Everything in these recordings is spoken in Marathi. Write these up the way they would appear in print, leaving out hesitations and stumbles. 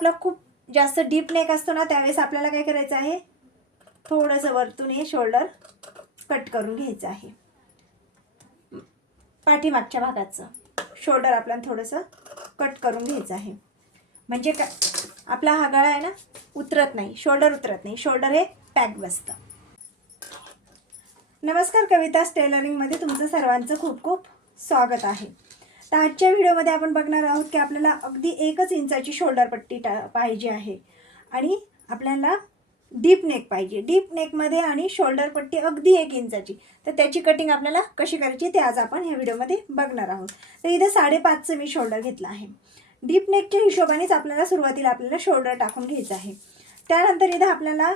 आपला खूप जास्त डीप नेक असतो ना, त्यावेळेस आपल्याला काय करायचं आहे, थोडंसं वरतून हे शोल्डर कट करून घ्यायचं आहे. पाठीमागच्या भागाचं शोल्डर आपल्याला थोडंसं कट करून घ्यायचं आहे. म्हणजे काय, आपला हा गळा आहे ना उतरत नाही, शोल्डर उतरत नाही, शोल्डर हे पॅक बसतं. नमस्कार, कविताज टेलरिंगमध्ये तुमचं सर्वांचं खूप खूप स्वागत आहे. तर आजच्या व्हिडिओमध्ये आपण बघणार आहोत की आपल्याला अगदी 1 इंचाची शोल्डर पट्टी पाहिजे आहे आणि आपल्याला डीप नेक पाहिजे. डीप नेकमध्ये आणि शोल्डर पट्टी अगदी 1 इंचाची. तर त्याची कटिंग आपल्याला कशी करायची ते आज आपण ह्या व्हिडिओमध्ये बघणार आहोत. तर इथे 5.5चं मी शोल्डर घेतलं आहे. डीप नेकच्या हिशोबानेच आपल्याला सुरुवातीला आपल्याला शोल्डर टाकून घ्यायचं आहे. त्यानंतर इथं आपल्याला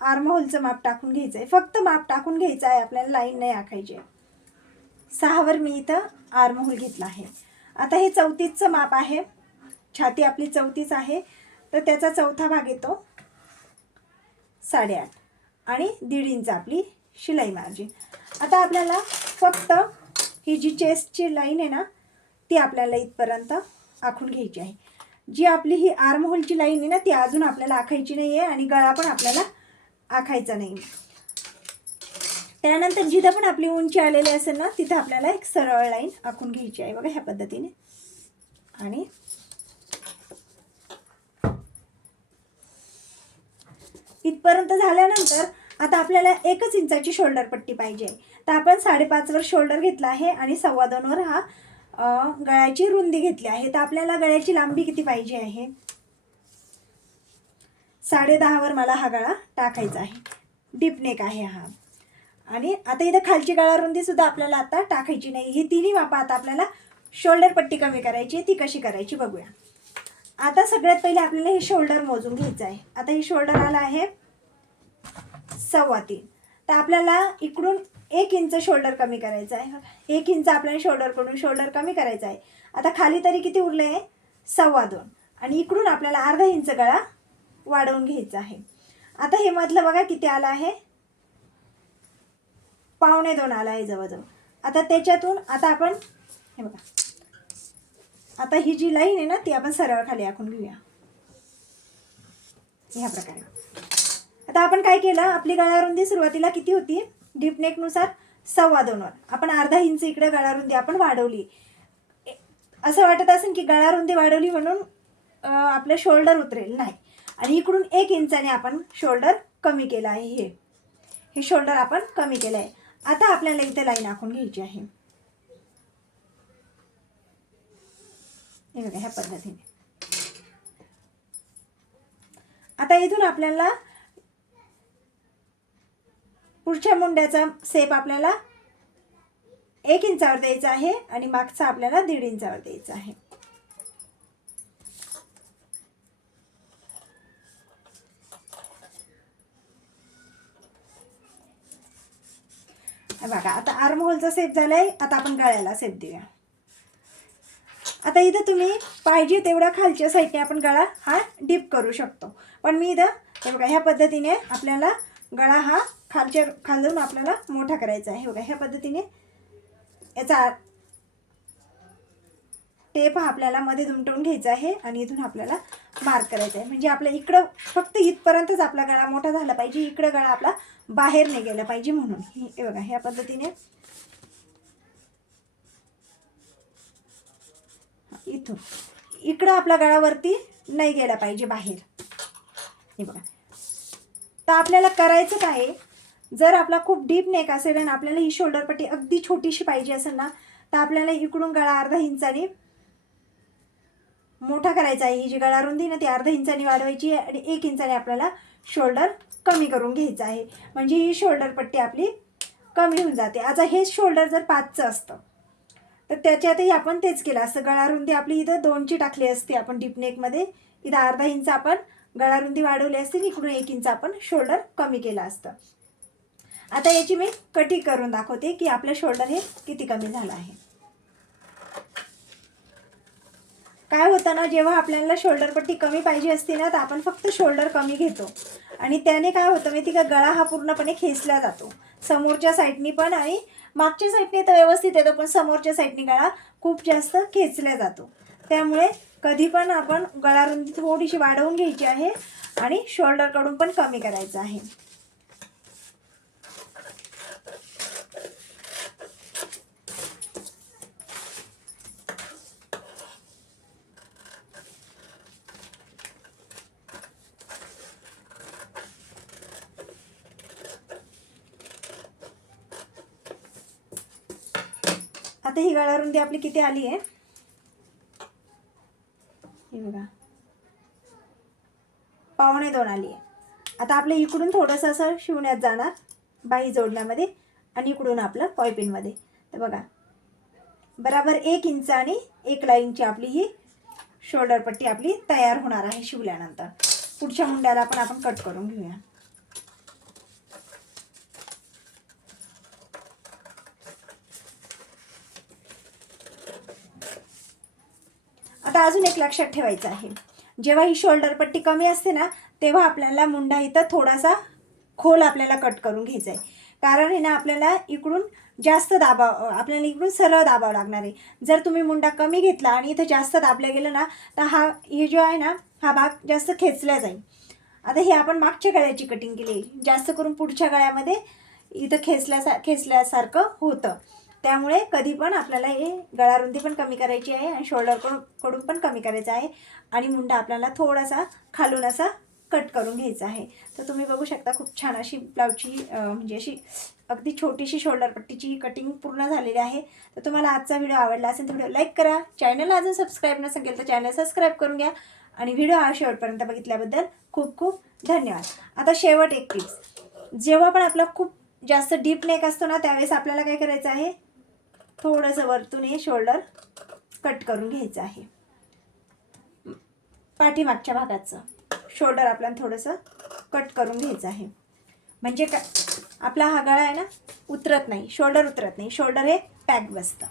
आर्महोलचं माप टाकून घ्यायचं आहे. फक्त माप टाकून घ्यायचं आहे, आपल्याला लाईन नाही आखायची आहे. 6वर मी इथं आर्महोल घेतला आहे. आता हे 34चं माप आहे. छाती आपली 34 आहे, तर त्याचा चौथा भाग येतो 8.5 आणि 1.5 इंच आपली शिलाई मार्जिन. आता आपल्याला फक्त ही जी चेस्टची लाईन आहे ना, ती आपल्याला इथपर्यंत आखून घ्यायची आहे. जी आपली ही आर्महोलची लाईन आहे ना, ती अजून आपल्याला आखायची नाही आहे आणि गळा पण आपल्याला आखायचा नाही. त्यानंतर जिथं पण आपली उंची आलेली असेल ना, तिथं आपल्याला एक सरळ लाईन आखून घ्यायची आहे बघा, ह्या पद्धतीने. आणि इथपर्यंत झाल्यानंतर आता आपल्याला 1 इंचाची शोल्डर पट्टी पाहिजे. तर आपण 5.5वर शोल्डर घेतला आहे आणि 2.25वर हा गळ्याची रुंदी घेतली आहे. तर आपल्याला गळ्याची लांबी किती पाहिजे आहे, 10.5वर मला हा गळा टाकायचा आहे. डीप नेक आहे हा. आणि आता इथं खालची गळा रुंदी सुद्धा आपल्याला आता टाकायची नाही. ही तिन्ही मापं आता आपल्याला शोल्डर पट्टी कमी करायची. ती कशी करायची बघूया. आता सगळ्यात पहिले आपल्याला हे शोल्डर मोजून घ्यायचं आहे. आता हे शोल्डर आलं आहे 3.25. तर आपल्याला इकडून 1 इंच शोल्डर कमी करायचं आहे. 1 इंच आपल्याला शोल्डरकडून शोल्डर कमी करायचं आहे. आता खाली तरी किती उरले आहे, 2.25. आणि इकडून आपल्याला अर्धा इंच गळा वाढवून घ्यायचा आहे. आता हे मधलं बघा किती आलं आहे, 1.25 आला आहे जवळजवळ. आता त्याच्यातून आता आपण हे बघा, आता ही जी लाईन आहे ना, ती आपण सरळ खाली आखून घेऊया ह्या प्रकारे. आता आपण काय केलं, आपली गळा रुंदी सुरुवातीला किती होती, डीप नेकनुसार 2.25वर आपण अर्धा इंच इकडे गळा रुंदी आपण वाढवली. असं वाटत असेल की गळा रुंदी वाढवली म्हणून आपलं शोल्डर उतरेल, नाही. आणि इकडून 1 इंचाने आपण शोल्डर कमी केलं आहे. हे शोल्डर आपण कमी केलं आहे. आता आपल्याला इथे लाईन आखून घ्यायची आहे. हे बघा ह्या पद्धतीने. आता इथून आपल्याला पुढच्या मुंड्याचा सेप आपल्याला 1 इंचावर द्यायचा आहे आणि मागचा आपल्याला 1.5 इंचावर द्यायचा आहे. बघा आता आर्महोलचा सेप झालाय. आता आपण गळ्याला सेप देऊया. आता इथं तुम्ही पाहिजे तेवढा खालच्या साईडने आपण गळा हा डीप करू शकतो. पण मी इथं हे बघा ह्या पद्धतीने आपल्याला गळा हा खालून आपल्याला मोठा करायचा आहे. बघा ह्या पद्धतीने याचा टेप हा आपल्याला मध्ये दुमटवून घ्यायचा आहे आणि इथून आपल्याला मार्क करायचा आहे. म्हणजे आपल्या इकडं फक्त इथपर्यंतच आपला गळा मोठा झाला पाहिजे, इकडं गळा आपला बाहेर नाही गेला पाहिजे म्हणून. हे बघा ह्या पद्धतीने इथून इकडं आपला गळावरती नाही गेला पाहिजे बाहेर. हे बघा. तर आपल्याला करायचं काय, जर आपला खूप डीप नेक असेल आणि आपल्याला ही शोल्डर पट्टी अगदी छोटीशी पाहिजे असेल ना, तर आपल्याला इकडून गळा अर्धा इंचाने मोठा करायचा आहे. ही जी गळा रुंदी ना, ती अर्धा इंचाने वाढवायची आहे आणि 1 इंचाने आपल्याला शोल्डर कमी करून घ्यायचं आहे. म्हणजे ही शोल्डर पट्टी आपली कमी होऊन जाते. आता हे शोल्डर जर 5चं असतं तर त्याच्यातही आपण तेच केलं असतं. गळा रुंदी आपली इथं 2ची टाकली असती आपण डीप नेकमध्ये. इथं अर्धा इंच आपण गळा रुंदी वाढवली असते, इकडून 1 इंच आपण शोल्डर कमी केलं असतं. आता याची मी कटिंग करून दाखवते की आपलं शोल्डर हे किती कमी झालं आहे. काय होतं ना, जेव्हा आपल्याला शोल्डर पट्टी कमी पाहिजे असते ना, तर आपण फक्त शोल्डर कमी घेतो आणि त्याने काय होतं माहिती का, गळा हा पूर्णपणे खेचला जातो. समोरच्या साईडनी पण आणि मागच्या साईडने तर व्यवस्थित येतो, पण समोरच्या साईडनी गळा खूप जास्त खेचला जातो. त्यामुळे कधी पण आपण गळारुंदी थोडीशी वाढवून घ्यायची आहे आणि शोल्डरकडून पण कमी करायचं आहे. आता ही गळारुंदी आपली किती आली आहे हे बघा, 1.25 आली आहे. आता आपलं इकडून थोडंसं असं शिवण्यात जाणार बाही जोडण्यामध्ये आणि इकडून आपलं पॉयपिनमध्ये. तर बघा बराबर 1 इंच आणि 1 लाईनची आपली ही शोल्डर पट्टी आपली तयार होणार आहे शिवल्यानंतर. पुढच्या मुंड्याला पण आपण कट करून घेऊया. आता अजून एक लक्षात ठेवायचं आहे, जेव्हा ही शोल्डर पट्टी कमी असते ना तेव्हा आपल्याला मुंडा इथं थोडासा खोल आपल्याला कट करून घ्यायचा आहे. कारण आहे ना आपल्याला इकडून जास्त दाबाव, आपल्याला इकडून सरळ दाबावं लागणार आहे. जर तुम्ही मुंडा कमी घेतला आणि इथं जास्त दाबलं गेलं ना तर हे जो आहे ना हा भाग जास्त खेचला जाईल. आता हे आपण मागच्या गळ्याची कटिंग केली, जास्त करून पुढच्या गळ्यामध्ये इथं खेचल्यासारखं होतं. त्यामुळे कधी पण आपल्याला हे गळारुंदी पण कमी करायची आहे आणि शोल्डरकडून पण कमी करायचं आहे आणि मुंडा आपल्याला थोडासा खालून असा कट करून घ्यायचा आहे. तर तुम्ही बघू शकता खूप छान अशी ब्लाऊजची म्हणजे अशी अगदी छोटीशी शोल्डर पट्टीची कटिंग पूर्ण झालेली आहे. तर तुम्हाला आजचा व्हिडिओ आवडला असेल तर व्हिडिओ लाईक करा, चॅनलला अजून सबस्क्राईब नसेल केलं तर चॅनल सबस्क्राईब करून घ्या आणि व्हिडिओ हा शेवटपर्यंत बघितल्याबद्दल खूप खूप धन्यवाद. आता शेवट एक टिप्स, जेव्हा पण आपला खूप जास्त डीप नेक असतो ना त्यावेळेस आपल्याला काय करायचं आहे, थोडंसं वरतून हे शोल्डर कट करून घ्यायचं आहे. पाठीमागच्या भागाचं शोल्डर आपल्याला थोडंसं कट करून घ्यायचं आहे. म्हणजे आपला हा गळा आहे ना उतरत नाही, शोल्डर उतरत नाही, शोल्डर हे पॅक बसतं.